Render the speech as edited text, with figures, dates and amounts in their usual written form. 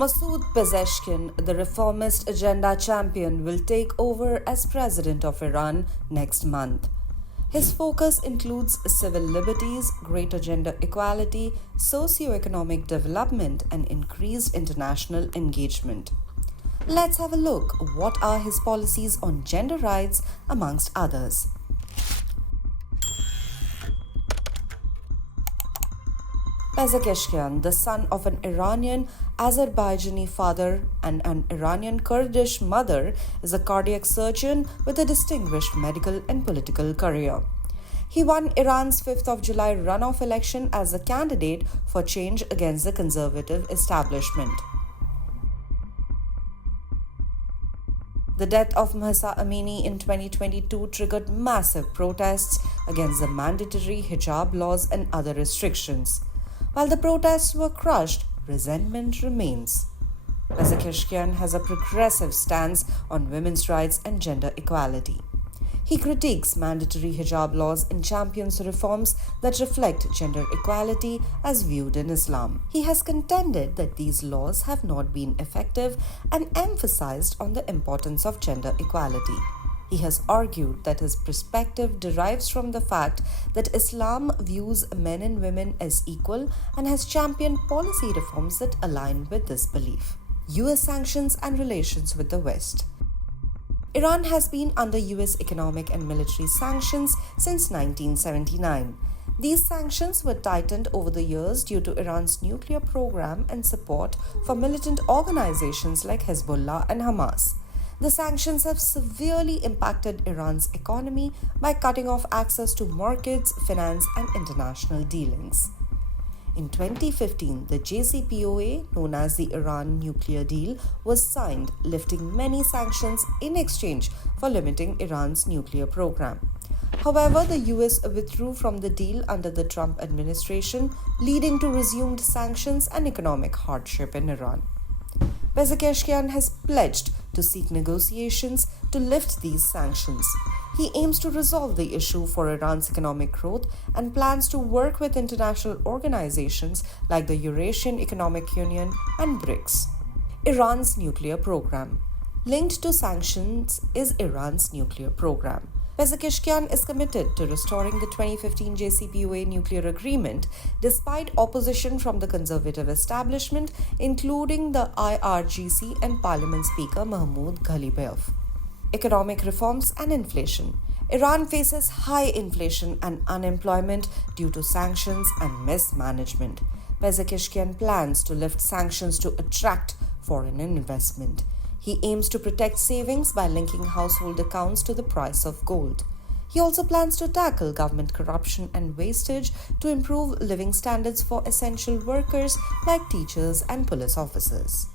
Masoud Pezeshkian, the reformist agenda champion, will take over as president of Iran next month. His focus includes civil liberties, greater gender equality, socio-economic development, and increased international engagement. Let's have a look. What are his policies on gender rights, amongst others? Pezeshkian, the son of an Iranian Azerbaijani father and an Iranian Kurdish mother, is a cardiac surgeon with a distinguished medical and political career. He won Iran's 5th of July runoff election as a candidate for change against the conservative establishment. The death of Mahsa Amini in 2022 triggered massive protests against the mandatory hijab laws and other restrictions. While the protests were crushed, resentment remains. Pezeshkian has a progressive stance on women's rights and gender equality. He critiques mandatory hijab laws and champions reforms that reflect gender equality as viewed in Islam. He has contended that these laws have not been effective and emphasized on the importance of gender equality. He has argued that his perspective derives from the fact that Islam views men and women as equal and has championed policy reforms that align with this belief. US sanctions and relations with the West. Iran has been under US economic and military sanctions since 1979. These sanctions were tightened over the years due to Iran's nuclear program and support for militant organizations like Hezbollah and Hamas. The sanctions have severely impacted Iran's economy by cutting off access to markets, finance, and international dealings. In 2015, the JCPOA, known as the Iran Nuclear Deal, was signed, lifting many sanctions in exchange for limiting Iran's nuclear program. However, the US withdrew from the deal under the Trump administration, leading to resumed sanctions and economic hardship in Iran. Pezeshkian has pledged to seek negotiations to lift these sanctions. He aims to resolve the issue for Iran's economic growth and plans to work with international organizations like the Eurasian Economic Union and BRICS. Iran's nuclear program. Linked to sanctions is Iran's nuclear program. Pezeshkian is committed to restoring the 2015 JCPOA nuclear agreement despite opposition from the conservative establishment, including the IRGC and Parliament Speaker Mahmoud Ghalibaf. Economic reforms and inflation. Iran faces high inflation and unemployment due to sanctions and mismanagement. Pezeshkian plans to lift sanctions to attract foreign investment. He aims to protect savings by linking household accounts to the price of gold. He also plans to tackle government corruption and wastage to improve living standards for essential workers like teachers and police officers.